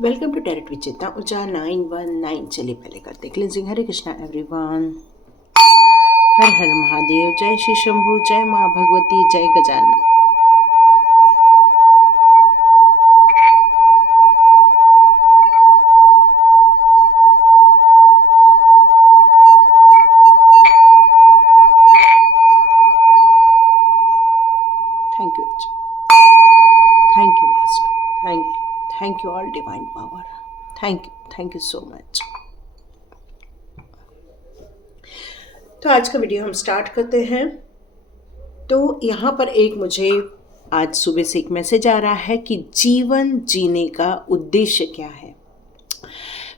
Welcome to tarot विचेता ऊर्जा 919। चलिए पहले करते हैं क्लिनजिंग। हरे कृष्णा एवरीवन। हर हर महादेव। जय श्री शंभू, जय माँ भगवती, जय Gajanan. Thank you, thank you master, thank you all divine power. Thank you so much. तो आज का वीडियो हम स्टार्ट करते हैं। तो यहाँ पर एक मुझे आज सुबह से एक मैसेज आ रहा है कि जीवन जीने का उद्देश्य क्या है।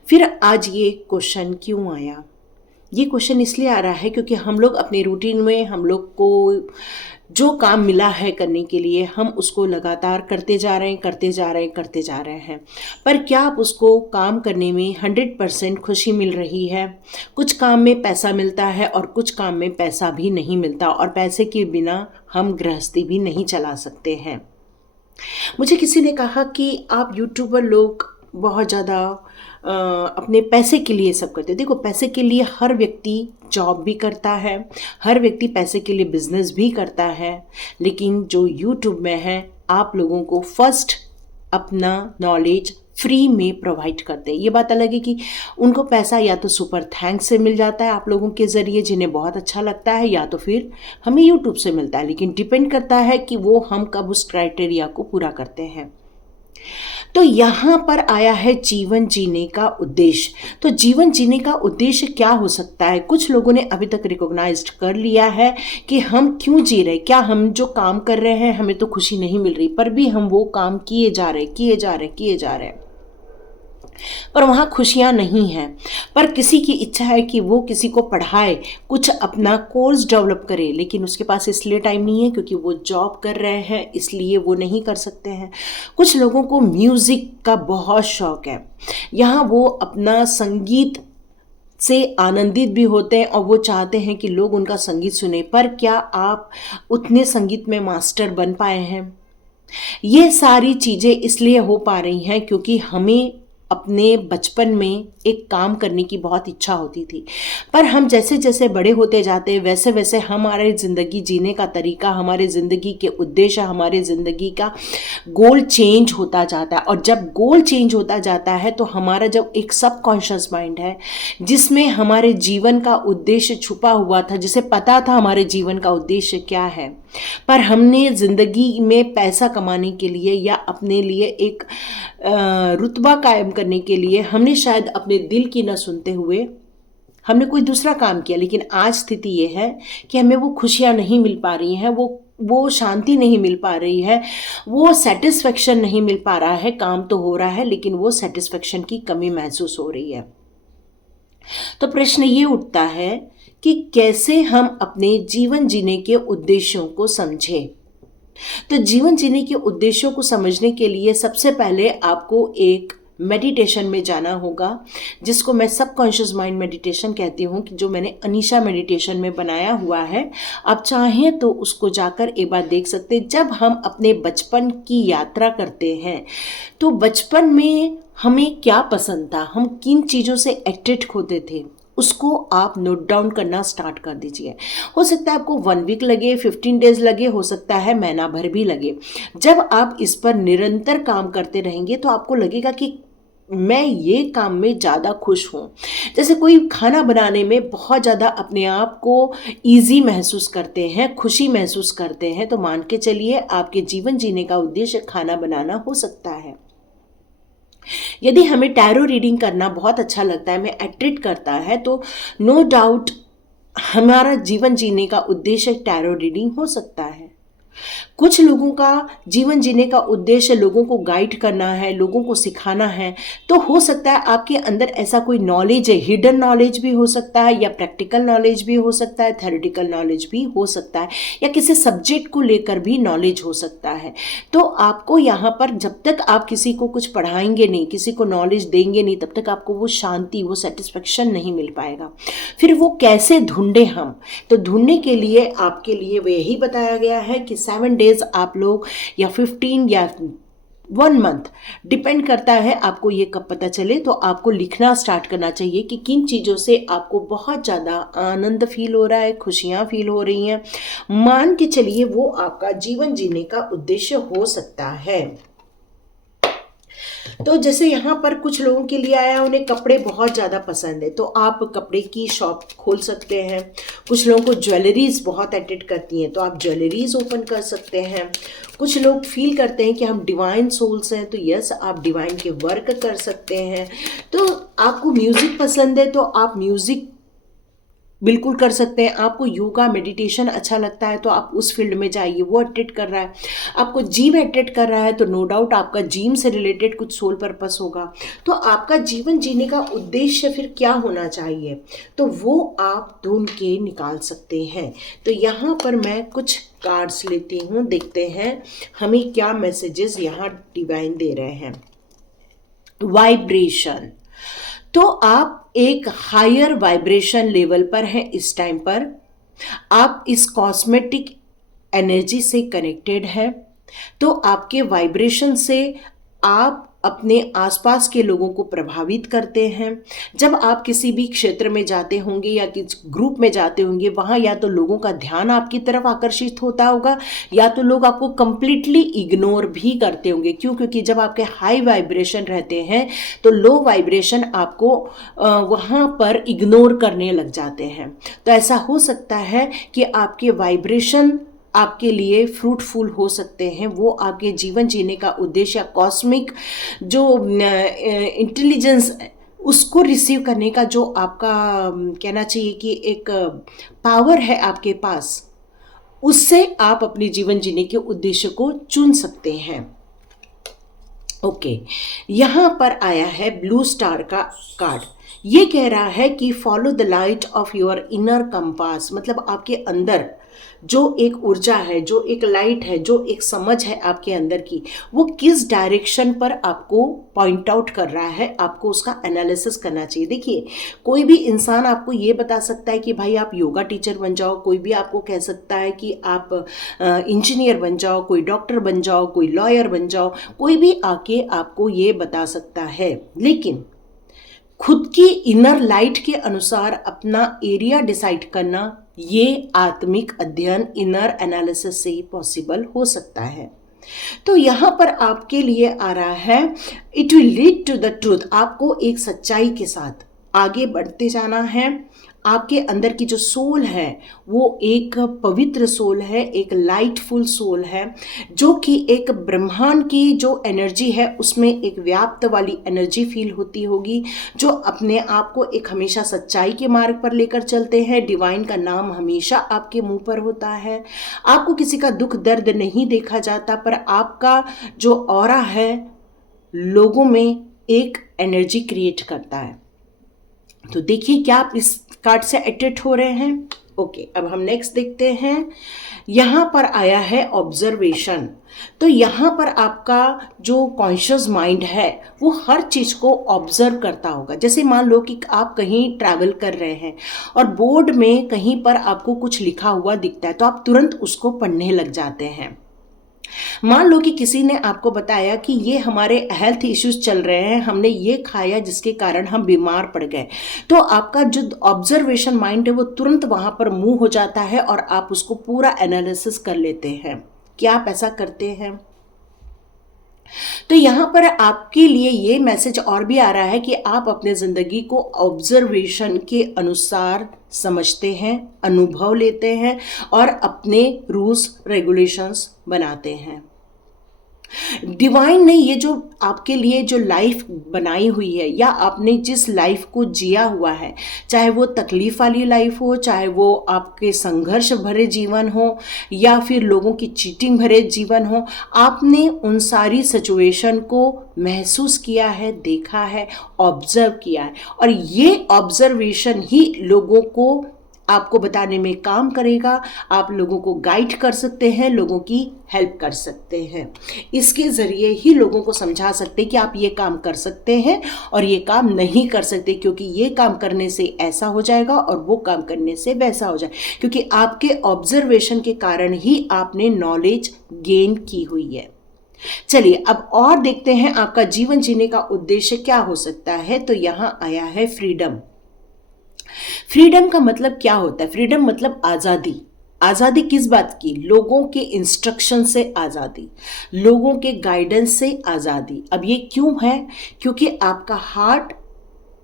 फिर आज ये क्वेश्चन क्यों आया? ये क्वेश्चन इसलिए आ रहा है क्योंकि हम लोग अपने रूटीन में, हम लोग को जो काम मिला है करने के लिए, हम उसको लगातार करते जा रहे हैं। पर क्या आप उसको काम करने में 100% खुशी मिल रही है? कुछ काम में पैसा मिलता है और कुछ काम में पैसा भी नहीं मिलता, और पैसे के बिना हम गृहस्थी भी नहीं चला सकते हैं। मुझे किसी ने कहा कि आप यूट्यूबर लोग बहुत ज़्यादा अपने पैसे के लिए सब करते हैं। देखो, पैसे के लिए हर व्यक्ति जॉब भी करता है, हर व्यक्ति पैसे के लिए बिजनेस भी करता है, लेकिन जो यूट्यूब में है, आप लोगों को फर्स्ट अपना नॉलेज फ्री में प्रोवाइड करते हैं। ये बात अलग है कि उनको पैसा या तो सुपर थैंक्स से मिल जाता है आप लोगों के ज़रिए, जिन्हें बहुत अच्छा लगता है, या तो फिर हमें यूट्यूब से मिलता है। लेकिन डिपेंड करता है कि वो हम कब उस क्राइटेरिया को पूरा करते हैं। तो यहाँ पर आया है जीवन जीने का उद्देश्य। तो जीवन जीने का उद्देश्य क्या हो सकता है? कुछ लोगों ने अभी तक रिकॉग्नाइज्ड कर लिया है कि हम क्यों जी रहे। क्या हम जो काम कर रहे हैं, हमें तो खुशी नहीं मिल रही, पर भी हम वो काम किए जा रहे, पर वहाँ खुशियाँ नहीं हैं। पर किसी की इच्छा है कि वो किसी को पढ़ाए, कुछ अपना कोर्स डेवलप करे, लेकिन उसके पास इसलिए टाइम नहीं है क्योंकि वो जॉब कर रहे हैं, इसलिए वो नहीं कर सकते हैं। कुछ लोगों को म्यूज़िक का बहुत शौक है, यहाँ वो अपना संगीत से आनंदित भी होते हैं और वो चाहते हैं कि लोग उनका संगीत सुने। पर क्या आप उतने संगीत में मास्टर बन पाए हैं? ये सारी चीज़ें इसलिए हो पा रही हैं क्योंकि हमें अपने बचपन में एक काम करने की बहुत इच्छा होती थी, पर हम जैसे जैसे बड़े होते जाते हैं वैसे वैसे हमारे ज़िंदगी जीने का तरीका, हमारे ज़िंदगी के उद्देश्य, हमारे ज़िंदगी का गोल चेंज होता जाता है। और जब गोल चेंज होता जाता है तो हमारा जब एक सबकॉन्शियस माइंड है जिसमें हमारे जीवन का उद्देश्य छुपा हुआ था, जिसे पता था हमारे जीवन का उद्देश्य क्या है, पर हमने ज़िंदगी में पैसा कमाने के लिए या अपने लिए एक रुतबा कायम करने के लिए हमने शायद अपने दिल की न सुनते हुए हमने कोई दूसरा काम किया। लेकिन आज स्थिति ये है कि हमें वो खुशियाँ नहीं मिल पा रही हैं, वो शांति नहीं मिल पा रही है, वो सेटिस्फेक्शन नहीं मिल पा रहा है। काम तो हो रहा है लेकिन वो सेटिस्फेक्शन की कमी महसूस हो रही है। तो प्रश्न ये उठता है कि कैसे हम अपने जीवन जीने के उद्देश्यों को समझें। तो जीवन जीने के उद्देश्यों को समझने के लिए सबसे पहले आपको एक मेडिटेशन में जाना होगा, जिसको मैं सबकॉन्शियस माइंड मेडिटेशन कहती हूँ, कि जो मैंने अनीशा मेडिटेशन में बनाया हुआ है। आप चाहें तो उसको जाकर एक बार देख सकते हैं। जब हम अपने बचपन की यात्रा करते हैं तो बचपन में हमें क्या पसंद था, हम किन चीज़ों से अट्रैक्ट होते थे, उसको आप नोट डाउन करना स्टार्ट कर दीजिए। हो सकता है आपको 1 वीक लगे, 15 डेज लगे, हो सकता है महीना भर भी लगे। जब आप इस पर निरंतर काम करते रहेंगे तो आपको लगेगा कि मैं ये काम में ज़्यादा खुश हूँ। जैसे कोई खाना बनाने में बहुत ज़्यादा अपने आप को ईजी महसूस करते हैं, खुशी महसूस करते हैं, तो मान के चलिए आपके जीवन जीने का उद्देश्य खाना बनाना हो सकता है। यदि हमें टैरो रीडिंग करना बहुत अच्छा लगता है, हमें अट्रैक्ट करता है, तो नो डाउट हमारा जीवन जीने का उद्देश्य टैरो रीडिंग हो सकता है। कुछ लोगों का जीवन जीने का उद्देश्य लोगों को गाइड करना है, लोगों को सिखाना है। तो हो सकता है आपके अंदर ऐसा कोई नॉलेज है, हिडन नॉलेज भी हो सकता है, या प्रैक्टिकल नॉलेज भी हो सकता है, थ्योरेटिकल नॉलेज भी हो सकता है, या किसी सब्जेक्ट को लेकर भी नॉलेज हो सकता है। तो आपको यहाँ पर जब तक आप किसी को कुछ पढ़ाएंगे नहीं, किसी को नॉलेज देंगे नहीं, तब तक आपको वो शांति, वो सेटिस्फेक्शन नहीं मिल पाएगा। फिर वो कैसे ढूंढें हम? तो ढूंढने के लिए आपके लिए वो यही बताया गया है कि 7 डेज आप लोग, या 15 या 1 मंथ, डिपेंड करता है आपको ये कब पता चले। तो आपको लिखना स्टार्ट करना चाहिए कि किन चीज़ों से आपको बहुत ज़्यादा आनंद फील हो रहा है, खुशियाँ फील हो रही हैं। मान के चलिए वो आपका जीवन जीने का उद्देश्य हो सकता है। तो जैसे यहाँ पर कुछ लोगों के लिए आया, उन्हें कपड़े बहुत ज़्यादा पसंद है, तो आप कपड़े की शॉप खोल सकते हैं। कुछ लोगों को ज्वेलरीज बहुत अट्रैक्ट करती हैं, तो आप ज्वेलरीज ओपन कर सकते हैं। कुछ लोग फील करते हैं कि हम डिवाइन सोल्स हैं, तो यस, आप डिवाइन के वर्क कर सकते हैं। तो आपको म्यूज़िक पसंद है, तो आप म्यूज़िक बिल्कुल कर सकते हैं। आपको योगा मेडिटेशन अच्छा लगता है, तो आप उस फील्ड में जाइए, वो अट्रैक्ट कर रहा है। आपको जिम अट्रैक्ट कर रहा है, तो नो डाउट आपका जिम से रिलेटेड कुछ सोल पर्पस होगा। तो आपका जीवन जीने का उद्देश्य फिर क्या होना चाहिए, तो वो आप ढूंढ के निकाल सकते हैं। तो यहाँ पर मैं कुछ कार्ड्स लेती हूँ, देखते हैं हमें क्या मैसेजेस यहाँ डिवाइन दे रहे हैं। वाइब्रेशन, तो आप एक हायर वाइब्रेशन लेवल पर हैं इस टाइम पर। आप इस कॉस्मेटिक एनर्जी से कनेक्टेड हैं, तो आपके वाइब्रेशन से आप अपने आसपास के लोगों को प्रभावित करते हैं। जब आप किसी भी क्षेत्र में जाते होंगे या किसी ग्रुप में जाते होंगे, वहाँ या तो लोगों का ध्यान आपकी तरफ आकर्षित होता होगा, या तो लोग आपको कंप्लीटली इग्नोर भी करते होंगे। क्यों? क्योंकि जब आपके हाई वाइब्रेशन रहते हैं तो लो वाइब्रेशन आपको वहाँ पर इग्नोर करने लग जाते हैं। तो ऐसा हो सकता है कि आपके वाइब्रेशन आपके लिए फ्रूटफुल हो सकते हैं, वो आपके जीवन जीने का उद्देश्य या कॉस्मिक जो इंटेलिजेंस उसको रिसीव करने का जो आपका कहना चाहिए कि एक पावर है आपके पास, उससे आप अपने जीवन जीने के उद्देश्य को चुन सकते हैं। ओके, यहाँ पर आया है ब्लू स्टार का कार्ड। ये कह रहा है कि follow the light of your inner compass, मतलब आपके अंदर जो एक ऊर्जा है, जो एक लाइट है, जो एक समझ है आपके अंदर की, वो किस डायरेक्शन पर आपको पॉइंट आउट कर रहा है, आपको उसका एनालिसिस करना चाहिए। देखिए, कोई भी इंसान आपको ये बता सकता है कि भाई आप योगा टीचर बन जाओ, कोई भी आपको कह सकता है कि आप इंजीनियर बन जाओ, कोई डॉक्टर बन जाओ, कोई लॉयर बन जाओ, कोई भी आके आपको ये बता सकता है। लेकिन खुद की इनर लाइट के अनुसार अपना एरिया डिसाइड करना, ये आत्मिक अध्ययन, इनर एनालिसिस से ही पॉसिबल हो सकता है। तो यहाँ पर आपके लिए आ रहा है, it will lead to the truth. आपको एक सच्चाई के साथ आगे बढ़ते जाना है। आपके अंदर की जो सोल है वो एक पवित्र सोल है, एक लाइटफुल सोल है, जो कि एक ब्रह्मांड की जो एनर्जी है उसमें एक व्याप्त वाली एनर्जी फील होती होगी, जो अपने आप को एक हमेशा सच्चाई के मार्ग पर लेकर चलते हैं। डिवाइन का नाम हमेशा आपके मुंह पर होता है। आपको किसी का दुख दर्द नहीं देखा जाता, पर आपका जो ऑरा है लोगों में एक एनर्जी क्रिएट करता है। तो देखिए क्या आप इस कार्ड से अट्रैक्ट हो रहे हैं। ओके, अब हम नेक्स्ट देखते हैं। यहाँ पर आया है ऑब्जर्वेशन। तो यहाँ पर आपका जो कॉन्शियस माइंड है वो हर चीज़ को ऑब्जर्व करता होगा। जैसे मान लो कि आप कहीं ट्रैवल कर रहे हैं और बोर्ड में कहीं पर आपको कुछ लिखा हुआ दिखता है, तो आप तुरंत उसको पढ़ने लग जाते हैं। मान लो कि किसी ने आपको बताया कि ये हमारे हेल्थ इश्यूज चल रहे हैं, हमने ये खाया जिसके कारण हम बीमार पड़ गए, तो आपका जो ऑब्जर्वेशन माइंड है वो तुरंत वहां पर मूव हो जाता है और आप उसको पूरा एनालिसिस कर लेते हैं। क्या आप ऐसा करते हैं? तो यहाँ पर आपके लिए ये मैसेज और भी आ रहा है कि आप अपने ज़िंदगी को ऑब्जर्वेशन के अनुसार समझते हैं, अनुभव लेते हैं और अपने रूल्स रेगुलेशंस बनाते हैं। डिवाइन ने ये जो आपके लिए जो लाइफ बनाई हुई है, या आपने जिस लाइफ को जिया हुआ है, चाहे वो तकलीफ वाली लाइफ हो, चाहे वो आपके संघर्ष भरे जीवन हो, या फिर लोगों की चीटिंग भरे जीवन हो, आपने उन सारी सिचुएशन को महसूस किया है, देखा है, ऑब्जर्व किया है, और ये ऑब्जर्वेशन ही लोगों को आपको बताने में काम करेगा। आप लोगों को गाइड कर सकते हैं, लोगों की हेल्प कर सकते हैं। इसके ज़रिए ही लोगों को समझा सकते हैं कि आप ये काम कर सकते हैं और ये काम नहीं कर सकते, क्योंकि ये काम करने से ऐसा हो जाएगा और वो काम करने से वैसा हो जाएगा, क्योंकि आपके ऑब्जर्वेशन के कारण ही आपने नॉलेज गेन की हुई है। चलिए अब और देखते हैं आपका जीवन जीने का उद्देश्य क्या हो सकता है। तो यहां आया है फ्रीडम। फ्रीडम का मतलब क्या होता है? फ्रीडम मतलब आजादी। आजादी किस बात की? लोगों के इंस्ट्रक्शन से आजादी, लोगों के गाइडेंस से आजादी। अब ये क्यों है? क्योंकि आपका हार्ट,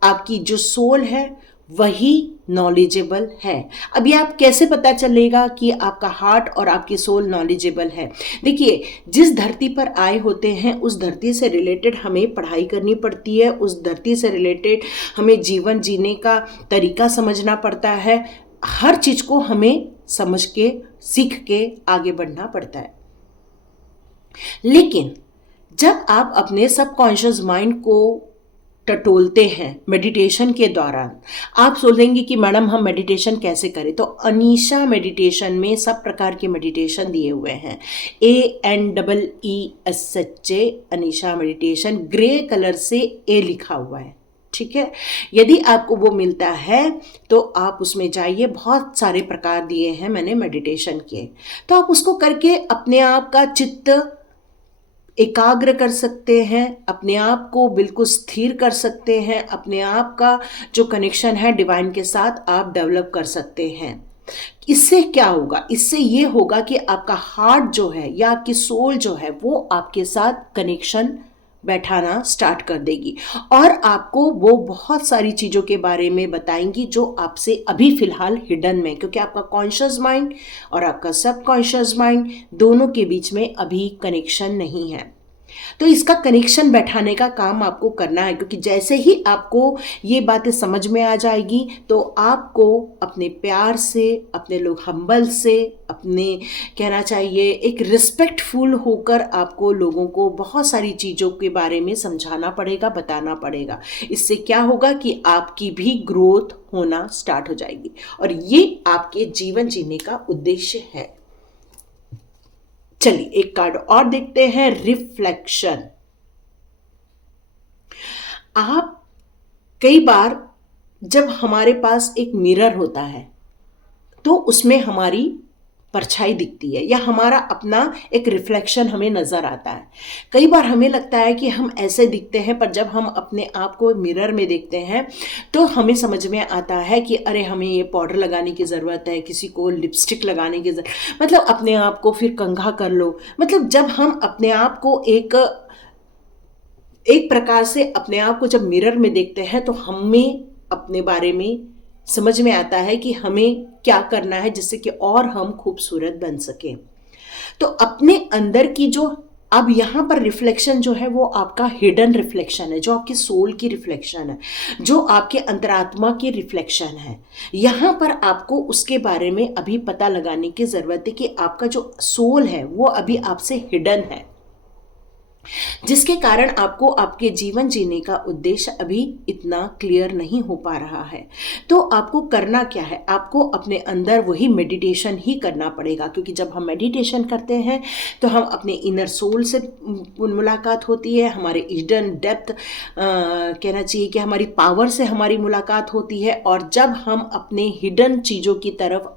आपकी जो सोल है वही नॉलेजेबल है। अब ये आप कैसे पता चलेगा कि आपका हार्ट और आपकी सोल नॉलेजेबल है? देखिए, जिस धरती पर आए होते हैं उस धरती से रिलेटेड हमें पढ़ाई करनी पड़ती है, उस धरती से रिलेटेड हमें जीवन जीने का तरीका समझना पड़ता है। हर चीज को हमें समझ के, सीख के आगे बढ़ना पड़ता है। लेकिन जब आप अपने सबकॉन्शियस माइंड को टटोलते हैं मेडिटेशन के दौरान, आप सोचेंगे कि मैडम हम मेडिटेशन कैसे करें? तो अनीशा मेडिटेशन में सब प्रकार के मेडिटेशन दिए हुए हैं। ANEESHA, Anisha meditation, grey colour से ए लिखा हुआ है, ठीक है। यदि आपको वो मिलता है तो आप उसमें जाइए, बहुत सारे प्रकार दिए हैं मैंने मेडिटेशन के। तो आप उसको करके अपने आप का चित्त एकाग्र कर सकते हैं, अपने आप को बिल्कुल स्थिर कर सकते हैं, अपने आप का जो कनेक्शन है डिवाइन के साथ आप डेवलप कर सकते हैं। इससे क्या होगा? इससे ये होगा कि आपका हार्ट जो है या आपकी सोल जो है वो आपके साथ कनेक्शन बैठाना स्टार्ट कर देगी और आपको वो बहुत सारी चीज़ों के बारे में बताएंगी जो आपसे अभी फिलहाल हिडन में, क्योंकि आपका कॉन्शियस माइंड और आपका सबकॉन्शियस माइंड दोनों के बीच में अभी कनेक्शन नहीं है। तो इसका कनेक्शन बैठाने का काम आपको करना है, क्योंकि जैसे ही आपको ये बातें समझ में आ जाएगी तो आपको अपने प्यार से, अपने लोग हम्बल से, अपने कहना चाहिए एक रिस्पेक्टफुल होकर आपको लोगों को बहुत सारी चीज़ों के बारे में समझाना पड़ेगा, बताना पड़ेगा। इससे क्या होगा कि आपकी भी ग्रोथ होना स्टार्ट हो जाएगी और ये आपके जीवन जीने का उद्देश्य है। चलिए एक कार्ड और देखते हैं, रिफ्लेक्शन। आप कई बार जब हमारे पास एक मिरर होता है तो उसमें हमारी परछाई दिखती है या हमारा अपना एक रिफ्लेक्शन हमें नजर आता है। कई बार हमें लगता है कि हम ऐसे दिखते हैं, पर जब हम अपने आप को मिरर में देखते हैं तो हमें समझ में आता है कि अरे हमें ये पाउडर लगाने की ज़रूरत है, किसी को लिपस्टिक लगाने की ज़रूरत, मतलब अपने आप को फिर कंघा कर लो। मतलब जब हम अपने आप को एक प्रकार से अपने आप को जब मिरर में देखते हैं तो हमें अपने बारे में समझ में आता है कि हमें क्या करना है जिससे कि और हम खूबसूरत बन सकें। तो अपने अंदर की जो अब यहाँ पर रिफ्लेक्शन जो है वो आपका हिडन रिफ्लेक्शन है, जो आपके सोल की रिफ्लेक्शन है, जो आपके अंतरात्मा की रिफ्लेक्शन है। यहाँ पर आपको उसके बारे में अभी पता लगाने की ज़रूरत है कि आपका जो सोल है वो अभी आपसे हिडन है, जिसके कारण आपको आपके जीवन जीने का उद्देश्य अभी इतना क्लियर नहीं हो पा रहा है। तो आपको करना क्या है? आपको अपने अंदर वही मेडिटेशन ही करना पड़ेगा, क्योंकि जब हम मेडिटेशन करते हैं तो हम अपने इनर सोल से मुलाकात होती है, हमारे हिडन डेप्थ कहना चाहिए कि हमारी पावर से हमारी मुलाकात होती है। और जब हम अपने हिडन चीज़ों की तरफ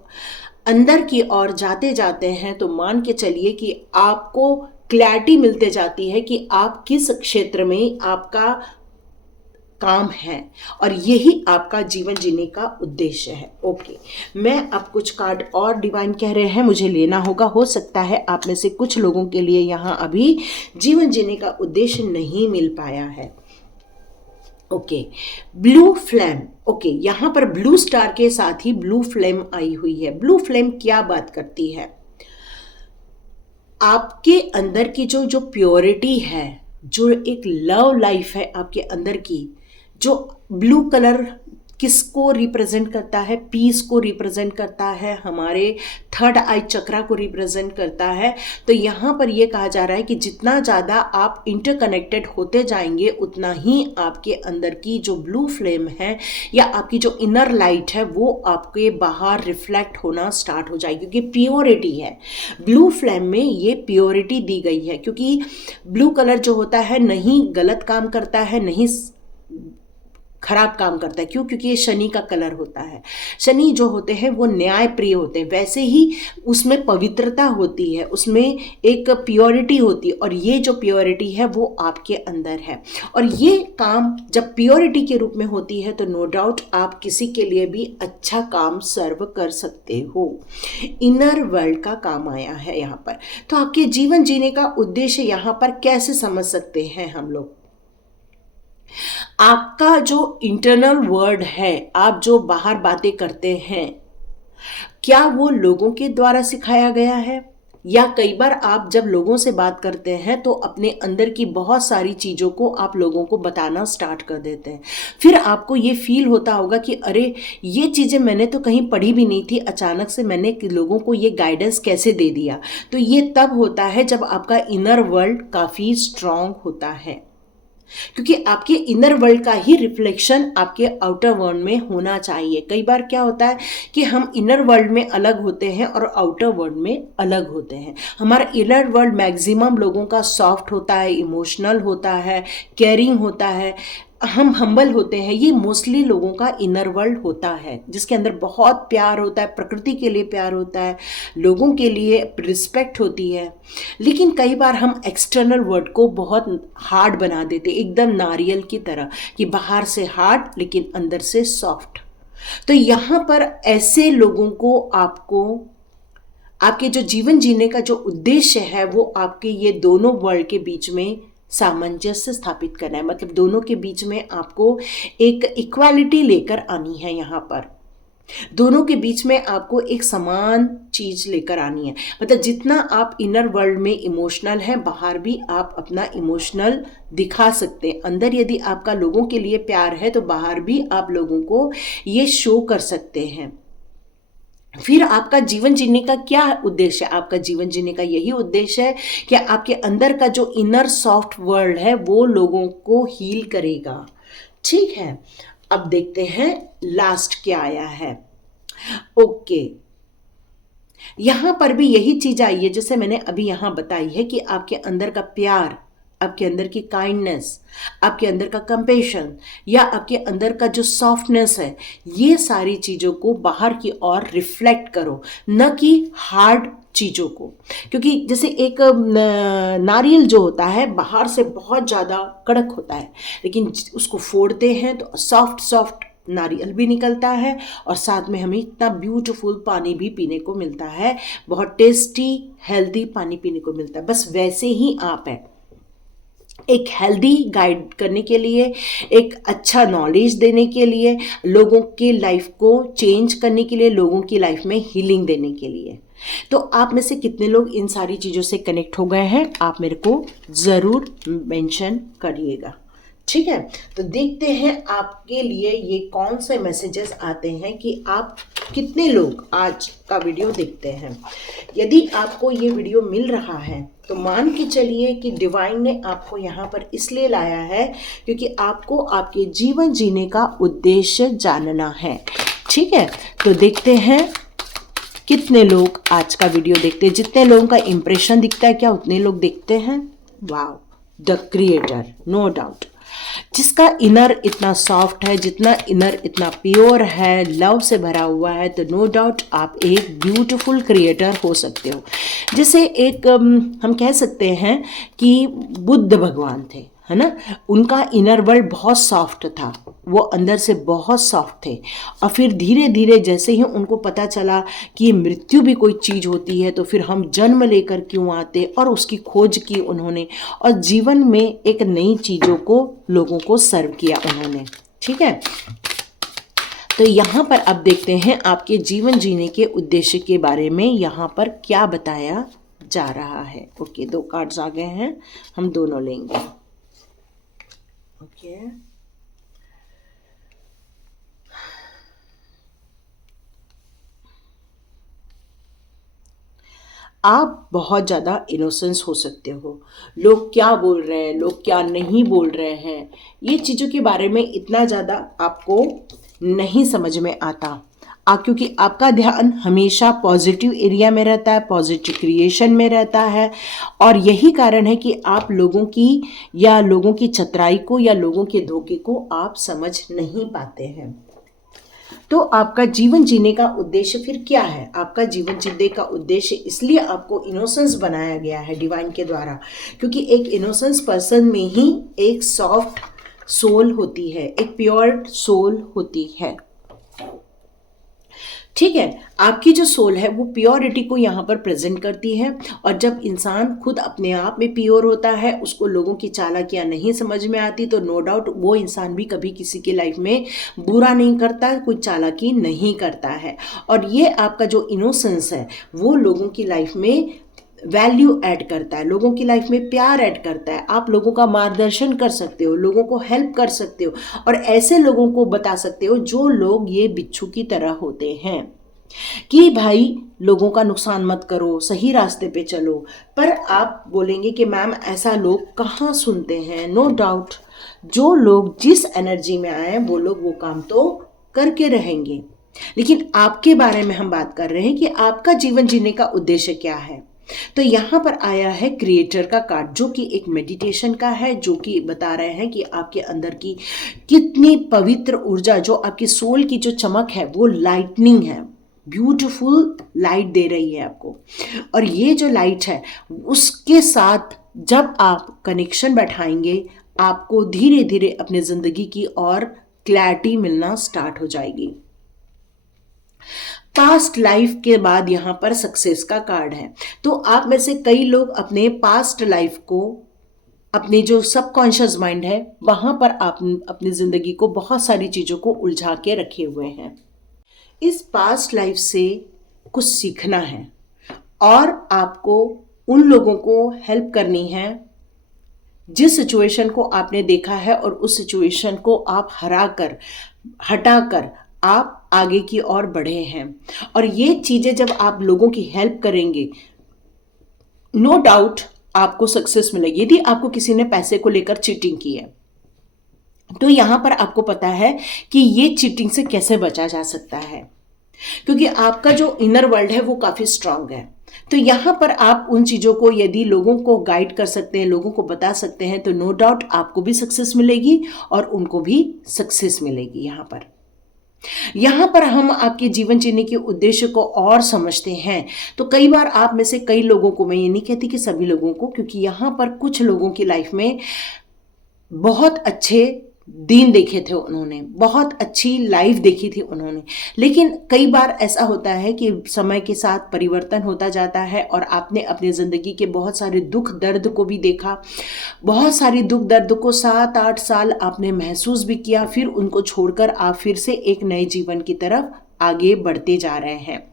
अंदर की ओर जाते जाते हैं तो मान के चलिए कि आपको क्लैरिटी मिलते जाती है कि आप किस क्षेत्र में आपका काम है और यही आपका जीवन जीने का उद्देश्य है। ओके, मैं अब कुछ कार्ड और डिवाइन कह रहे हैं, मुझे लेना होगा। हो सकता है आप में से कुछ लोगों के लिए यहाँ अभी जीवन जीने का उद्देश्य नहीं मिल पाया है। Okay, blue flame. ओके, यहाँ पर ब्लू स्टार के साथ ही ब्लू फ्लेम आई हुई है। ब्लू फ्लेम क्या बात करती है? आपके अंदर की जो प्योरिटी है, जो एक लव लाइफ है आपके अंदर की, जो ब्लू कलर किसको रिप्रेजेंट करता है? पीस को रिप्रेजेंट करता है, हमारे थर्ड आई चक्रा को रिप्रेजेंट करता है। तो यहाँ पर यह कहा जा रहा है कि जितना ज़्यादा आप इंटरकनेक्टेड होते जाएंगे उतना ही आपके अंदर की जो ब्लू फ्लेम है या आपकी जो इनर लाइट है वो आपके बाहर रिफ्लेक्ट होना स्टार्ट हो जाएगी, क्योंकि प्योरिटी है। ब्लू फ्लेम में ये प्योरिटी दी गई है, क्योंकि ब्लू कलर जो होता है नहीं गलत काम करता है, नहीं खराब काम करता है। क्यों? क्योंकि ये शनि का कलर होता है। शनि जो होते हैं वो न्याय प्रिय होते हैं, वैसे ही उसमें पवित्रता होती है, उसमें एक प्योरिटी होती है, और ये जो प्योरिटी है वो आपके अंदर है। और ये काम जब प्योरिटी के रूप में होती है तो नो डाउट आप किसी के लिए भी अच्छा काम सर्व कर सकते हो। इनर वर्ल्ड का काम आया है यहाँ पर। तो आपके जीवन जीने का उद्देश्य यहाँ पर कैसे समझ सकते हैं हम लोग? आपका जो इंटरनल वर्ड है, आप जो बाहर बातें करते हैं, क्या वो लोगों के द्वारा सिखाया गया है? या कई बार आप जब लोगों से बात करते हैं तो अपने अंदर की बहुत सारी चीज़ों को आप लोगों को बताना स्टार्ट कर देते हैं। फिर आपको ये फील होता होगा कि अरे ये चीज़ें मैंने तो कहीं पढ़ी भी नहीं थी, अचानक से मैंने लोगों को ये गाइडेंस कैसे दे दिया। तो ये तब होता है जब आपका इनर वर्ल्ड काफ़ी स्ट्रांग होता है, क्योंकि आपके इनर वर्ल्ड का ही रिफ्लेक्शन आपके आउटर वर्ल्ड में होना चाहिए। कई बार क्या होता है कि हम इनर वर्ल्ड में अलग होते हैं और आउटर वर्ल्ड में अलग होते हैं। हमारा इनर वर्ल्ड मैक्सिमम लोगों का सॉफ्ट होता है, इमोशनल होता है, केयरिंग होता है, हम हम्बल होते हैं। ये मोस्टली लोगों का इनर वर्ल्ड होता है, जिसके अंदर बहुत प्यार होता है, प्रकृति के लिए प्यार होता है, लोगों के लिए रिस्पेक्ट होती है। लेकिन कई बार हम एक्सटर्नल वर्ल्ड को बहुत हार्ड बना देते, एकदम नारियल की तरह, कि बाहर से हार्ड लेकिन अंदर से सॉफ्ट। तो यहाँ पर ऐसे लोगों को आपको आपके जो जीवन जीने का जो उद्देश्य है वो आपके ये दोनों वर्ल्ड के बीच में सामंजस्य स्थापित करना है। मतलब दोनों के बीच में आपको एक इक्वालिटी लेकर आनी है। यहाँ पर दोनों के बीच में आपको एक समान चीज लेकर आनी है। मतलब जितना आप इनर वर्ल्ड में इमोशनल हैं, बाहर भी आप अपना इमोशनल दिखा सकते हैं। अंदर यदि आपका लोगों के लिए प्यार है तो बाहर भी आप लोगों को ये शो कर सकते हैं। फिर आपका जीवन जीने का क्या उद्देश्य है? आपका जीवन जीने का यही उद्देश्य है कि आपके अंदर का जो इनर सॉफ्ट वर्ल्ड है वो लोगों को हील करेगा। ठीक है, अब देखते हैं लास्ट क्या आया है। ओके, यहां पर भी यही चीज आई है जैसे मैंने अभी यहां बताई है कि आपके अंदर का प्यार, आपके अंदर की काइंडनेस, आपके अंदर का कंपेशन, या आपके अंदर का जो सॉफ्टनेस है, ये सारी चीज़ों को बाहर की ओर रिफ्लेक्ट करो, न कि हार्ड चीज़ों को। क्योंकि जैसे एक नारियल जो होता है बाहर से बहुत ज़्यादा कड़क होता है, लेकिन उसको फोड़ते हैं तो सॉफ्ट सॉफ्ट नारियल भी निकलता है, और साथ में हमें इतना ब्यूटीफुल पानी भी पीने को मिलता है, बहुत टेस्टी हेल्दी पानी पीने को मिलता है। बस वैसे ही आप है, एक हेल्दी गाइड करने के लिए, एक अच्छा नॉलेज देने के लिए, लोगों की लाइफ को चेंज करने के लिए, लोगों की लाइफ में हीलिंग देने के लिए। तो आप में से कितने लोग इन सारी चीज़ों से कनेक्ट हो गए हैं, आप मेरे को ज़रूर मेंशन करिएगा। ठीक है, तो देखते हैं आपके लिए ये कौन से मैसेजेस आते हैं कि आप कितने लोग आज का वीडियो देखते हैं। यदि आपको ये वीडियो मिल रहा है तो मान के चलिए कि डिवाइन ने आपको यहाँ पर इसलिए लाया है क्योंकि आपको आपके जीवन जीने का उद्देश्य जानना है। ठीक है, तो देखते हैं कितने लोग आज का वीडियो देखते हैं। जितने लोगों का इंप्रेशन दिखता है क्या उतने लोग देखते हैं? Wow, the creator, no doubt. जिसका इनर इतना सॉफ्ट है, जितना इनर इतना प्योर है, लव से भरा हुआ है, तो नो डाउट आप एक ब्यूटीफुल क्रिएटर हो सकते हो। जैसे एक हम कह सकते हैं कि बुद्ध भगवान थे, है ना, उनका इनर वर्ल्ड बहुत सॉफ्ट था, वो अंदर से बहुत सॉफ्ट थे। और फिर धीरे धीरे जैसे ही उनको पता चला कि मृत्यु भी कोई चीज़ होती है, तो फिर हम जन्म लेकर क्यों आते, और उसकी खोज की उन्होंने, और जीवन में एक नई चीज़ों को लोगों को सर्व किया उन्होंने। ठीक है, तो यहाँ पर अब देखते हैं आपके जीवन जीने के उद्देश्य के बारे में यहाँ पर क्या बताया जा रहा है। ओके, 2 कार्ड्स आ गए हैं, हम दोनों लेंगे। ओके, आप बहुत ज़्यादा इनोसेंस हो सकते हो। लोग क्या बोल रहे हैं, लोग क्या नहीं बोल रहे हैं, ये चीज़ों के बारे में इतना ज़्यादा आपको नहीं समझ में आता। क्योंकि आपका ध्यान हमेशा पॉजिटिव एरिया में रहता है, पॉजिटिव क्रिएशन में रहता है, और यही कारण है कि आप लोगों की या लोगों की चतुराई को या लोगों के धोखे को आप समझ नहीं पाते हैं। तो आपका जीवन जीने का उद्देश्य फिर क्या है? आपका जीवन जीने का उद्देश्य इसलिए आपको इनोसेंस बनाया गया है डिवाइन के द्वारा, क्योंकि एक इनोसेंस पर्सन में ही एक सॉफ्ट सोल होती है, एक प्योर सोल होती है। ठीक है, आपकी जो सोल है वो प्योरिटी को यहाँ पर प्रेजेंट करती है, और जब इंसान खुद अपने आप में प्योर होता है, उसको लोगों की चालाकियाँ नहीं समझ में आती, तो नो डाउट वो इंसान भी कभी किसी की लाइफ में बुरा नहीं करता, कोई चालाकी नहीं करता है। और ये आपका जो इनोसेंस है वो लोगों की लाइफ में वैल्यू ऐड करता है, लोगों की लाइफ में प्यार ऐड करता है। आप लोगों का मार्गदर्शन कर सकते हो, लोगों को हेल्प कर सकते हो, और ऐसे लोगों को बता सकते हो जो लोग ये बिच्छू की तरह होते हैं कि भाई लोगों का नुकसान मत करो, सही रास्ते पे चलो। पर आप बोलेंगे कि मैम ऐसा लोग कहाँ सुनते हैं। नो डाउट जो लोग जिस एनर्जी में आए वो लोग वो काम तो करके रहेंगे, लेकिन आपके बारे में हम बात कर रहे हैं कि आपका जीवन जीने का उद्देश्य क्या है। तो यहाँ पर आया है क्रिएटर का कार्ड, जो कि एक मेडिटेशन का है, जो कि बता रहे हैं कि आपके अंदर की कितनी पवित्र ऊर्जा, जो आपकी सोल की जो चमक है वो लाइटनिंग है, ब्यूटीफुल लाइट दे रही है आपको। और ये जो लाइट है उसके साथ जब आप कनेक्शन बैठाएंगे, आपको धीरे धीरे अपने जिंदगी की और क्लैरिटी मिलना स्टार्ट हो जाएगी। पास्ट लाइफ के बाद यहाँ पर सक्सेस का कार्ड है। तो आप में से कई लोग अपने पास्ट लाइफ को, अपने जो सबकॉन्शियस माइंड है वहाँ पर आप अपनी ज़िंदगी को बहुत सारी चीज़ों को उलझा के रखे हुए हैं। इस पास्ट लाइफ से कुछ सीखना है, और आपको उन लोगों को हेल्प करनी है जिस सिचुएशन को आपने देखा है, और उस सिचुएशन को आप हटाकर आप आगे की ओर बढ़े हैं। और ये चीज़ें जब आप लोगों की हेल्प करेंगे, नो डाउट आपको सक्सेस मिलेगी। यदि आपको किसी ने पैसे को लेकर चीटिंग की है, तो यहाँ पर आपको पता है कि ये चीटिंग से कैसे बचा जा सकता है, क्योंकि आपका जो इनर वर्ल्ड है वो काफ़ी स्ट्रांग है। तो यहाँ पर आप उन चीज़ों को यदि लोगों को गाइड कर सकते हैं, लोगों को बता सकते हैं, तो नो डाउट आपको भी सक्सेस मिलेगी और उनको भी सक्सेस मिलेगी। यहाँ पर हम आपके जीवन जीने के उद्देश्य को और समझते हैं। तो कई बार आप में से कई लोगों को, मैं ये नहीं कहती कि सभी लोगों को, क्योंकि यहाँ पर कुछ लोगों की लाइफ में बहुत अच्छे दिन देखे थे उन्होंने, बहुत अच्छी लाइफ देखी थी उन्होंने, लेकिन कई बार ऐसा होता है कि समय के साथ परिवर्तन होता जाता है, और आपने अपनी ज़िंदगी के बहुत सारे दुख दर्द को भी देखा, बहुत सारी दुख दर्द को 7-8 साल आपने महसूस भी किया, फिर उनको छोड़कर आप फिर से एक नए जीवन की तरफ आगे बढ़ते जा रहे हैं।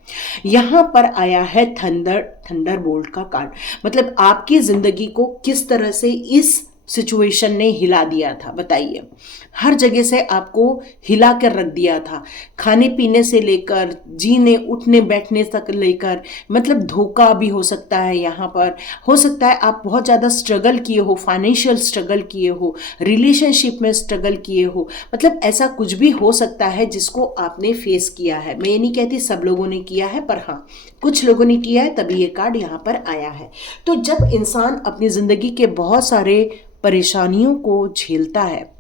यहाँ पर आया है थंडर बोल्ट का कार्ड, मतलब आपकी ज़िंदगी को किस तरह से इस सिचुएशन ने हिला दिया था। बताइए, हर जगह से आपको हिला कर रख दिया था, खाने पीने से लेकर जीने उठने बैठने तक लेकर, मतलब धोखा भी हो सकता है। यहाँ पर हो सकता है आप बहुत ज़्यादा स्ट्रगल किए हो, फाइनेंशियल स्ट्रगल किए हो, रिलेशनशिप में स्ट्रगल किए हो, मतलब ऐसा कुछ भी हो सकता है जिसको आपने फेस किया है। मैं ये नहीं कहती सब लोगों ने किया है, पर हाँ कुछ लोगों ने किया है, तभी ये कार्ड यहाँ पर आया है। तो जब इंसान अपनी ज़िंदगी के बहुत सारे परेशानियों को झेलता है,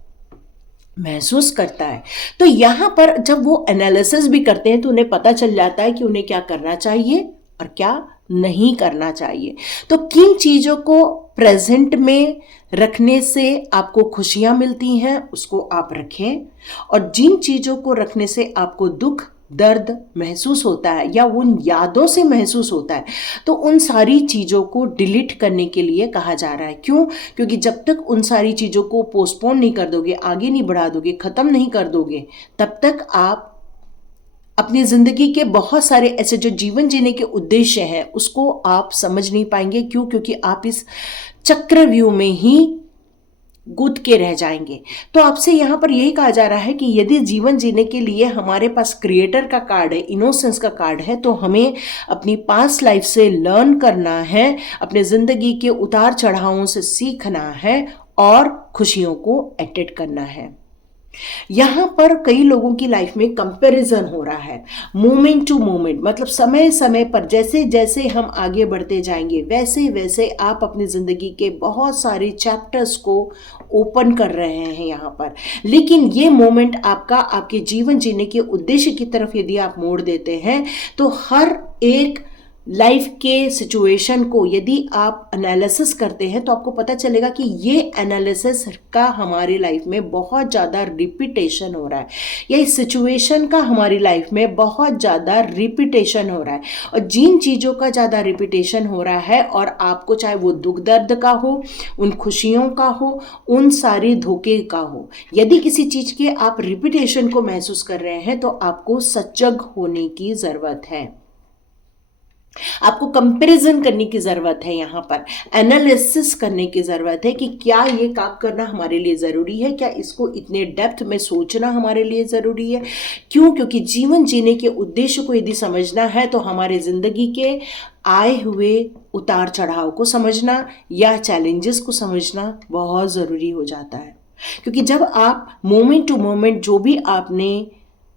महसूस करता है, तो यहाँ पर जब वो एनालिसिस भी करते हैं तो उन्हें पता चल जाता है कि उन्हें क्या करना चाहिए और क्या नहीं करना चाहिए। तो किन चीज़ों को प्रेजेंट में रखने से आपको खुशियाँ मिलती हैं उसको आप रखें, और जिन चीज़ों को रखने से आपको दुख दर्द महसूस होता है या उन यादों से महसूस होता है, तो उन सारी चीज़ों को डिलीट करने के लिए कहा जा रहा है। क्यों? क्योंकि जब तक उन सारी चीज़ों को पोस्टपोन नहीं कर दोगे, आगे नहीं बढ़ा दोगे, ख़त्म नहीं कर दोगे, तब तक आप अपनी ज़िंदगी के बहुत सारे ऐसे जो जीवन जीने के उद्देश्य हैं उसको आप समझ नहीं पाएंगे। क्यों? क्योंकि आप इस चक्रव्यूह में ही कूद के रह जाएंगे। तो आपसे यहाँ पर यही कहा जा रहा है कि यदि जीवन जीने के लिए हमारे पास क्रिएटर का कार्ड है, इनोसेंस का कार्ड है, तो हमें अपनी पास्ट लाइफ से लर्न करना है, अपने ज़िंदगी के उतार चढ़ावों से सीखना है और खुशियों को अटेंड करना है। यहाँ पर कई लोगों की लाइफ में कंपैरिजन हो रहा है, मोमेंट टू मोमेंट, मतलब समय समय पर जैसे जैसे हम आगे बढ़ते जाएंगे वैसे वैसे आप अपनी ज़िंदगी के बहुत सारे चैप्टर्स को ओपन कर रहे हैं यहाँ पर। लेकिन ये मोमेंट आपका आपके जीवन जीने के उद्देश्य की तरफ यदि आप मोड़ देते हैं तो हर एक लाइफ के सिचुएशन को यदि आप एनालिसिस करते हैं तो आपको पता चलेगा कि ये एनालिसिस का हमारी लाइफ में बहुत ज़्यादा रिपीटेशन हो रहा है, या इस सिचुएशन का हमारी लाइफ में बहुत ज़्यादा रिपीटेशन हो रहा है। और जिन चीज़ों का ज़्यादा रिपीटेशन हो रहा है और आपको चाहे वो दुख दर्द का हो, उन खुशियों का हो, उन सारी धोखे का हो, यदि किसी चीज़ के आप रिपीटेशन को महसूस कर रहे हैं तो आपको सजग होने की ज़रूरत है। आपको कंपैरिजन करने की ज़रूरत है, यहाँ पर एनालिसिस करने की ज़रूरत है कि क्या ये काम करना हमारे लिए ज़रूरी है, क्या इसको इतने डेप्थ में सोचना हमारे लिए ज़रूरी है। क्यों? क्योंकि जीवन जीने के उद्देश्य को यदि समझना है तो हमारे ज़िंदगी के आए हुए उतार चढ़ाव को समझना या चैलेंजेस को समझना बहुत ज़रूरी हो जाता है। क्योंकि जब आप मोमेंट टू मोमेंट जो भी आपने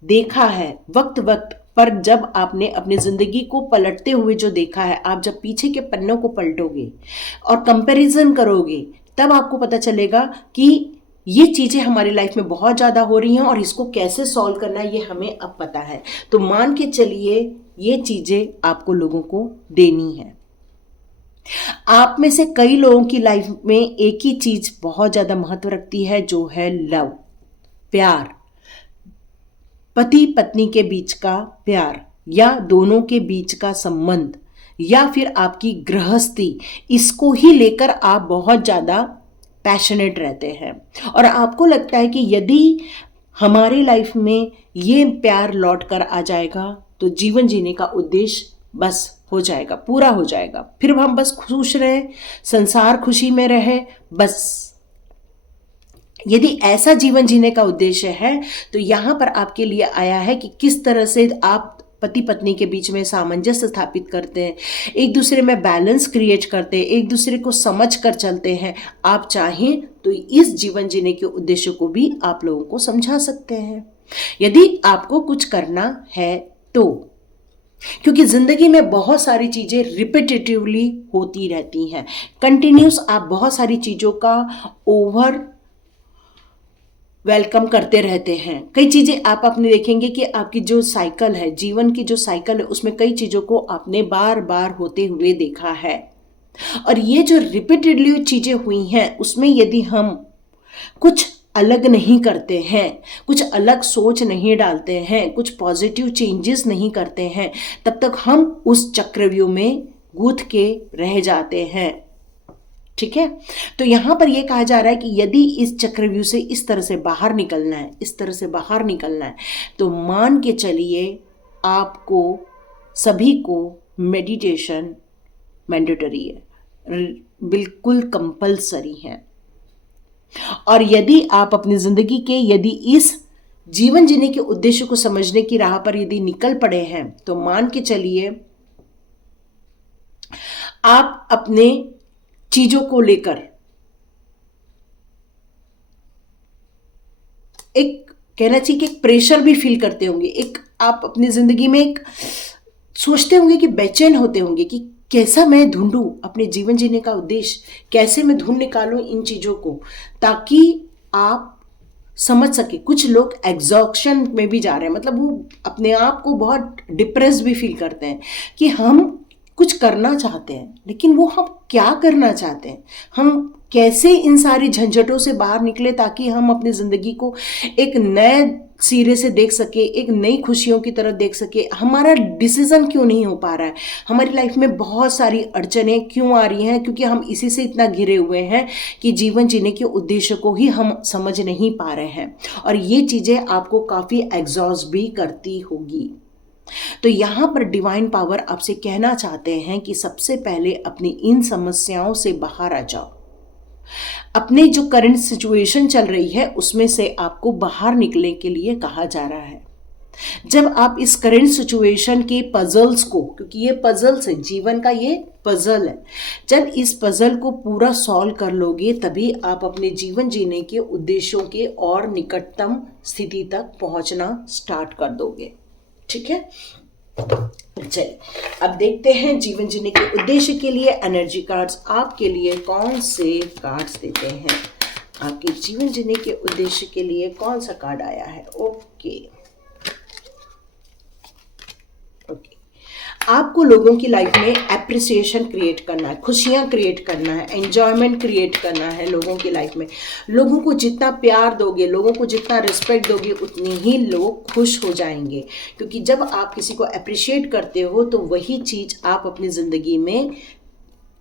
देखा है, वक्त वक्त पर जब आपने अपनी ज़िंदगी को पलटते हुए जो देखा है, आप जब पीछे के पन्नों को पलटोगे और कंपैरिजन करोगे तब आपको पता चलेगा कि ये चीज़ें हमारी लाइफ में बहुत ज़्यादा हो रही हैं और इसको कैसे सॉल्व करना है ये हमें अब पता है। तो मान के चलिए ये चीज़ें आपको लोगों को देनी है। आप में से कई लोगों की लाइफ में एक ही चीज़ बहुत ज़्यादा महत्व रखती है, जो है लव, प्यार, पति पत्नी के बीच का प्यार या दोनों के बीच का संबंध या फिर आपकी गृहस्थी, इसको ही लेकर आप बहुत ज़्यादा पैशनेट रहते हैं। और आपको लगता है कि यदि हमारी लाइफ में ये प्यार लौट कर आ जाएगा तो जीवन जीने का उद्देश्य बस हो जाएगा, पूरा हो जाएगा, फिर हम बस खुश रहे, संसार खुशी में रहे बस। यदि ऐसा जीवन जीने का उद्देश्य है तो यहाँ पर आपके लिए आया है कि किस तरह से आप पति पत्नी के बीच में सामंजस्य स्थापित करते हैं, एक दूसरे में बैलेंस क्रिएट करते हैं, एक दूसरे को समझ कर चलते हैं। आप चाहें तो इस जीवन जीने के उद्देश्य को भी आप लोगों को समझा सकते हैं यदि आपको कुछ करना है तो। क्योंकि ज़िंदगी में बहुत सारी चीज़ें रिपीटेटिवली होती रहती हैं, कंटिन्यूस आप बहुत सारी चीज़ों का ओवर वेलकम करते रहते हैं। कई चीज़ें आप अपने देखेंगे कि आपकी जो साइकिल है, जीवन की जो साइकिल है, उसमें कई चीज़ों को आपने बार बार होते हुए देखा है। और ये जो रिपीटेडली चीज़ें हुई हैं उसमें यदि हम कुछ अलग नहीं करते हैं, कुछ अलग सोच नहीं डालते हैं, कुछ पॉजिटिव चेंजेस नहीं करते हैं, तब तक हम उस चक्रव्यूह में गूंथ के रह जाते हैं। ठीक है, तो यहाँ पर यह कहा जा रहा है कि यदि इस चक्रव्यूह से इस तरह से बाहर निकलना है, इस तरह से बाहर निकलना है, तो मान के चलिए आपको सभी को मेडिटेशन मैंडेटरी है, बिल्कुल कंपलसरी है। और यदि आप अपनी ज़िंदगी के यदि इस जीवन जीने के उद्देश्य को समझने की राह पर यदि निकल पड़े हैं तो मान के चलिए आप अपने चीज़ों को लेकर एक कहना चाहिए कि एक प्रेशर भी फील करते होंगे, एक आप अपनी ज़िंदगी में एक सोचते होंगे कि बेचैन होते होंगे कि कैसा मैं ढूंढूं अपने जीवन जीने का उद्देश्य, कैसे मैं ढूंढ निकालूं इन चीज़ों को, ताकि आप समझ सके। कुछ लोग एग्जॉक्शन में भी जा रहे हैं, मतलब वो अपने आप को बहुत डिप्रेस भी फील करते हैं कि हम कुछ करना चाहते हैं लेकिन वो हम क्या करना चाहते हैं, हम कैसे इन सारी झंझटों से बाहर निकले ताकि हम अपनी ज़िंदगी को एक नए सिरे से देख सके, एक नई खुशियों की तरफ देख सके। हमारा डिसीज़न क्यों नहीं हो पा रहा है, हमारी लाइफ में बहुत सारी अड़चनें क्यों आ रही हैं, क्योंकि हम इसी से इतना घिरे हुए हैं कि जीवन जीने के उद्देश्य को ही हम समझ नहीं पा रहे हैं। और ये चीज़ें आपको काफ़ी एग्जॉस्ट भी करती होगी। तो यहाँ पर डिवाइन पावर आपसे कहना चाहते हैं कि सबसे पहले अपनी इन समस्याओं से बाहर आ जाओ। अपने जो करंट सिचुएशन चल रही है उसमें से आपको बाहर निकलने के लिए कहा जा रहा है। जब आप इस करंट सिचुएशन के पजल्स को, क्योंकि ये पजल्स है, जीवन का ये पजल है, जब इस पजल को पूरा सॉल्व कर लोगे तभी आप अपने जीवन जीने के उद्देश्यों के और निकटतम स्थिति तक पहुंचना स्टार्ट कर दोगे। ठीक है, चलिए अब देखते हैं जीवन जीने के उद्देश्य के लिए एनर्जी कार्ड्स आपके लिए कौन से कार्ड्स देते हैं। आपके जीवन जीने के उद्देश्य के लिए कौन सा कार्ड आया है। ओके, आपको लोगों की लाइफ में एप्रिसिएशन क्रिएट करना है, खुशियां क्रिएट करना है, एंजॉयमेंट क्रिएट करना है लोगों की लाइफ में। लोगों को जितना प्यार दोगे, लोगों को जितना रिस्पेक्ट दोगे, उतनी ही लोग खुश हो जाएंगे, क्योंकि जब आप किसी को अप्रिशिएट करते हो तो वही चीज़ आप अपनी ज़िंदगी में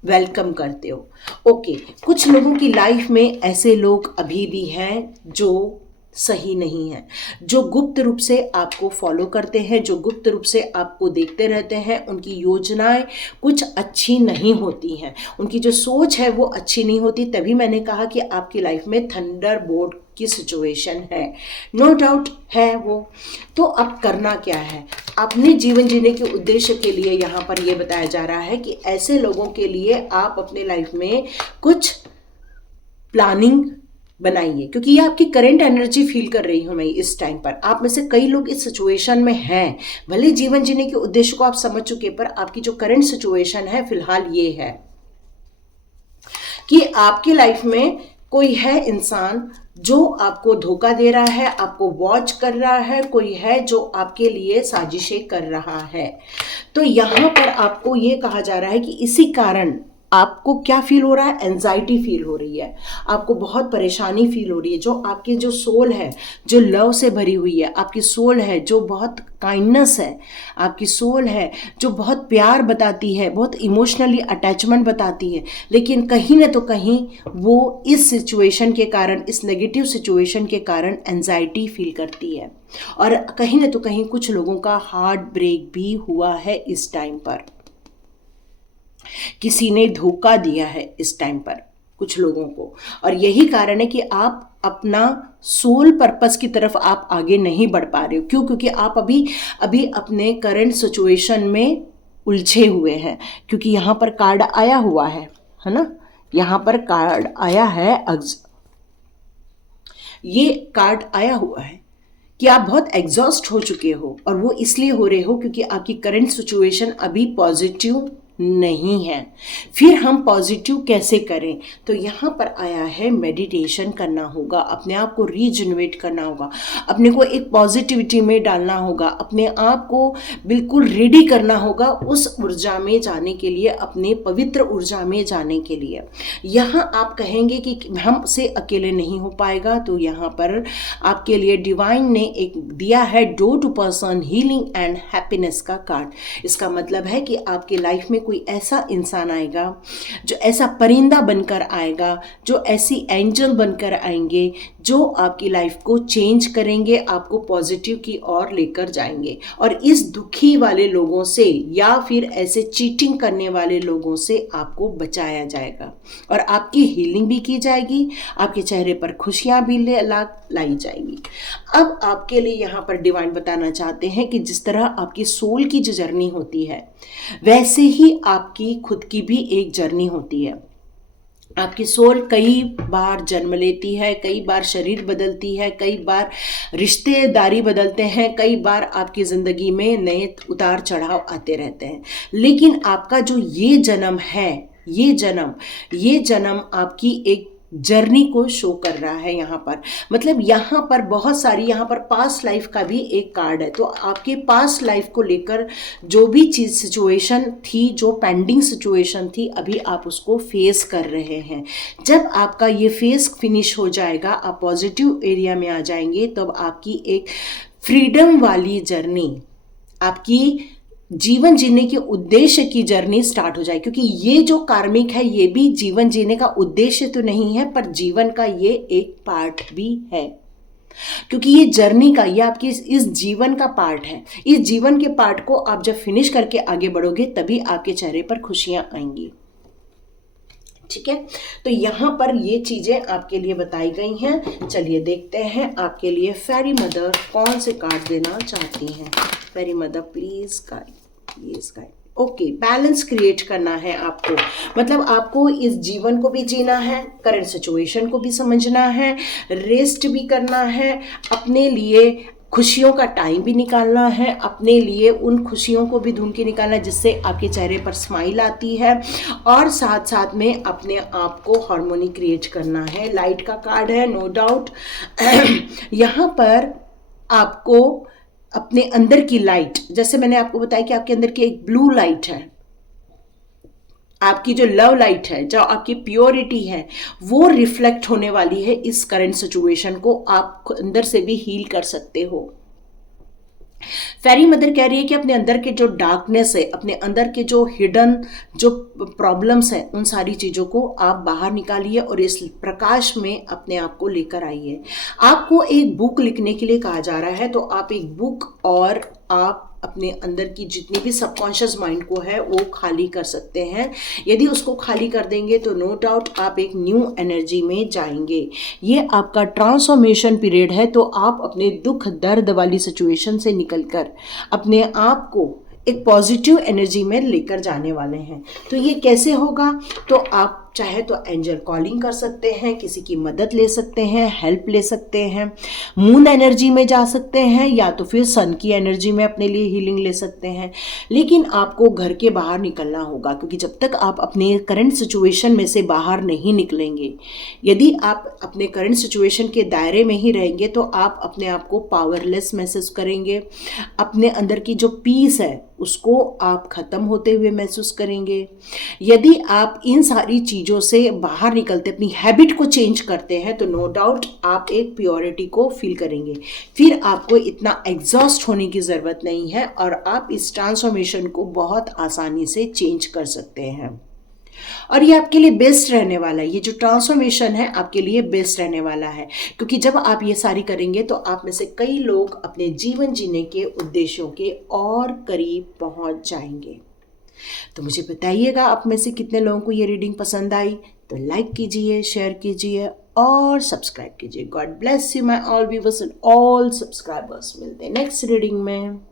वेलकम करते हो। ओके, कुछ लोगों की लाइफ में ऐसे लोग अभी भी हैं जो सही नहीं है, जो गुप्त रूप से आपको फॉलो करते हैं, जो गुप्त रूप से आपको देखते रहते हैं। उनकी योजनाएं कुछ अच्छी नहीं होती हैं, उनकी जो सोच है वो अच्छी नहीं होती। तभी मैंने कहा कि आपकी लाइफ में थंडरबोल्ट की सिचुएशन है, नो डाउट है वो। तो अब करना क्या है, अपने जीवन जीने के उद्देश्य के लिए यहाँ पर ये बताया जा रहा है कि ऐसे लोगों के लिए आप अपने लाइफ में कुछ प्लानिंग बनाइए, क्योंकि ये आपकी करंट एनर्जी फील कर रही हूं मैं इस टाइम पर। आप में से कई लोग इस सिचुएशन में हैं, भले जीवन जीने के उद्देश्य को आप समझ चुके, पर आपकी जो करंट सिचुएशन है फिलहाल ये है कि आपकी लाइफ में कोई है इंसान जो आपको धोखा दे रहा है, आपको वॉच कर रहा है, कोई है जो आपके लिए साजिशें कर रहा है। तो यहाँ पर आपको ये कहा जा रहा है कि इसी कारण आपको क्या फील हो रहा है, एंजाइटी फील हो रही है, आपको बहुत परेशानी फील हो रही है। जो आपकी जो सोल है जो लव से भरी हुई है, आपकी सोल है जो बहुत काइंडनेस है, आपकी सोल है जो बहुत प्यार बताती है, बहुत इमोशनली अटैचमेंट बताती है, लेकिन कहीं ना तो कहीं वो इस सिचुएशन के कारण, इस नेगेटिव सिचुएशन के कारण एंजाइटी फील करती है। और कहीं ना तो कहीं कुछ लोगों का हार्ट ब्रेक भी हुआ है इस टाइम पर, किसी ने धोखा दिया है इस टाइम पर कुछ लोगों को। और यही कारण है कि आप अपना सोल पर्पस की तरफ आप आगे नहीं बढ़ पा रहे हो। क्यों? क्योंकि आप अभी अपने करंट सिचुएशन में उलझे हुए हैं। क्योंकि यहाँ पर कार्ड आया हुआ है ना, यहाँ पर कार्ड आया है, ये कार्ड आया हुआ है कि आप बहुत एग्जॉस्ट हो चुके हो, और वो इसलिए हो रहे हो क्योंकि आपकी करंट सिचुएशन अभी पॉजिटिव नहीं है। फिर हम पॉजिटिव कैसे करें? तो यहाँ पर आया है मेडिटेशन करना होगा, अपने आप को रीजनरेट करना होगा, अपने को एक पॉजिटिविटी में डालना होगा, अपने आप को बिल्कुल रेडी करना होगा उस ऊर्जा में जाने के लिए, अपने पवित्र ऊर्जा में जाने के लिए। यहाँ आप कहेंगे कि हमसे अकेले नहीं हो पाएगा, तो यहाँ पर आपके लिए डिवाइन ने एक दिया है door to person healing and happiness का कार्ड। इसका मतलब है कि आपके लाइफ में कोई ऐसा इंसान आएगा, जो ऐसा परिंदा बनकर आएगा, जो ऐसी एंजल बनकर आएंगे, जो आपकी लाइफ को चेंज करेंगे, आपको पॉजिटिव की ओर लेकर जाएंगे। और इस दुखी वाले लोगों से या फिर ऐसे चीटिंग करने वाले लोगों से आपको बचाया जाएगा, और आपकी हीलिंग भी की जाएगी, आपके चेहरे पर खुशियां भी लाई जाएगी। अब आपके लिए यहाँ पर डिवाइन बताना चाहते हैं कि जिस तरह आपकी सोल की जो जर्नी होती है, वैसे ही आपकी खुद की भी एक जर्नी होती है। आपकी सोल कई बार जन्म लेती है, कई बार शरीर बदलती है, कई बार रिश्तेदारी बदलते हैं, कई बार आपकी ज़िंदगी में नए उतार चढ़ाव आते रहते हैं। लेकिन आपका जो ये जन्म है, ये जन्म आपकी एक जर्नी को शो कर रहा है। यहाँ पर मतलब यहाँ पर बहुत सारी, यहाँ पर पास्ट लाइफ का भी एक कार्ड है। तो आपके पास्ट लाइफ को लेकर जो भी चीज़ सिचुएशन थी, जो पेंडिंग सिचुएशन थी, अभी आप उसको फेस कर रहे हैं। जब आपका ये फेस फिनिश हो जाएगा, आप पॉजिटिव एरिया में आ जाएंगे, तब आपकी एक फ्रीडम वाली जर्नी, आपकी जीवन जीने के उद्देश्य की जर्नी स्टार्ट हो जाए। क्योंकि ये जो कार्मिक है, ये भी जीवन जीने का उद्देश्य तो नहीं है, पर जीवन का ये एक पार्ट भी है। क्योंकि ये जर्नी का, ये आपकी इस जीवन का पार्ट है। इस जीवन के पार्ट को आप जब फिनिश करके आगे बढ़ोगे, तभी आपके चेहरे पर खुशियां आएंगी। ठीक है, तो यहाँ पर ये चीज़ें आपके लिए बताई गई हैं। चलिए देखते हैं आपके लिए फेरी मदर कौन से कार्ड देना चाहती हैं। Fairy mother please guide. Okay, balance create करना है आपको, मतलब आपको इस जीवन को भी जीना है, करंट सिचुएशन को भी समझना है, रेस्ट भी करना है, अपने लिए खुशियों का टाइम भी निकालना है, अपने लिए उन खुशियों को भी ढूंढ के निकालना है जिससे आपके चेहरे पर स्माइल आती है, और साथ साथ में अपने आप को हार्मोनी क्रिएट करना है। लाइट का कार्ड है, नो डाउट। यहाँ पर आपको अपने अंदर की लाइट, जैसे मैंने आपको बताया कि आपके अंदर की एक ब्लू लाइट है, आपकी जो लव लाइट है, जो आपकी प्योरिटी है, वो रिफ्लेक्ट होने वाली है इस करंट सिचुएशन को। आप अंदर से भी हील कर सकते हो। फेरी मदर कह रही है कि अपने अंदर के जो डार्कनेस है, अपने अंदर के जो हिडन जो प्रॉब्लम्स है, उन सारी चीज़ों को आप बाहर निकालिए और इस प्रकाश में अपने आप को लेकर आइए। आपको एक बुक लिखने के लिए कहा जा रहा है, तो आप एक बुक और आप अपने अंदर की जितनी भी सबकॉन्शियस माइंड को है वो खाली कर सकते हैं। यदि उसको खाली कर देंगे तो नो डाउट आप एक न्यू एनर्जी में जाएंगे। ये आपका ट्रांसफॉर्मेशन पीरियड है, तो आप अपने दुख दर्द वाली सिचुएशन से निकलकर अपने आप को एक पॉजिटिव एनर्जी में लेकर जाने वाले हैं। तो ये कैसे होगा? तो आप चाहे तो एंजल कॉलिंग कर सकते हैं, किसी की मदद ले सकते हैं, हेल्प ले सकते हैं, मून एनर्जी में जा सकते हैं, या तो फिर सन की एनर्जी में अपने लिए हीलिंग ले सकते हैं। लेकिन आपको घर के बाहर निकलना होगा, क्योंकि जब तक आप अपने करंट सिचुएशन में से बाहर नहीं निकलेंगे, यदि आप अपने करंट सिचुएशन के दायरे में ही रहेंगे, तो आप अपने आप को पावरलेस महसूस करेंगे। अपने अंदर की जो पीस है उसको आप ख़त्म होते हुए महसूस करेंगे। यदि आप इन सारी चीज़ों से बाहर निकलते, अपनी हैबिट को चेंज करते हैं, तो नो डाउट आप एक प्योरिटी को फील करेंगे। फिर आपको इतना एग्जॉस्ट होने की ज़रूरत नहीं है और आप इस ट्रांसफॉर्मेशन को बहुत आसानी से चेंज कर सकते हैं। और ये आपके लिए बेस्ट रहने वाला है। ये जो ट्रांसफॉर्मेशन है आपके लिए बेस्ट रहने वाला है, क्योंकि जब आप ये सारी करेंगे तो आप में से कई लोग अपने जीवन जीने के उद्देश्यों के और करीब पहुंच जाएंगे। तो मुझे बताइएगा आप में से कितने लोगों को ये रीडिंग पसंद आई। तो लाइक कीजिए, शेयर कीजिए और सब्सक्राइब कीजिए। God bless you my all viewers and all subscribers. मिलते हैं नेक्स्ट रीडिंग में।